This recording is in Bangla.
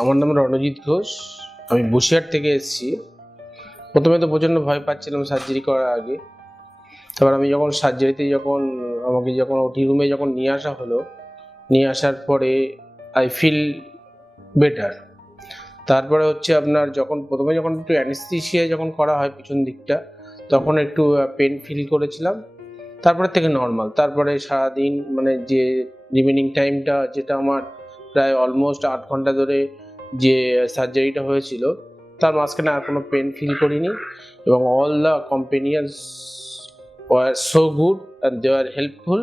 আমার নাম রণজিৎ ঘোষ। আমি বসিরহাট থেকে এসেছি। প্রথমে তো প্রচণ্ড ভয় পাচ্ছিলাম সার্জারি করার আগে। তারপর আমি যখন সার্জারিতে আমাকে ওটি রুমে নিয়ে আসা হলো, নিয়ে আসার পরে আই ফিল বেটার। তারপরে হচ্ছে আপনার প্রথমে একটু অ্যানেস্থেসিয়া করা হয় পিছন দিকটা, তখন একটু পেন ফিল করেছিলাম। তারপরে থেকে নর্মাল। তারপরে সারাদিন যে রিমেনিং টাইমটা, যেটা আমার প্রায় অলমোস্ট 8 ঘন্টা ধরে যে সার্জারিটা হয়েছিল, তার মাঝখানে আর কোনো পেন ফিল করিনি। এবং all the companions were so good and they are helpful.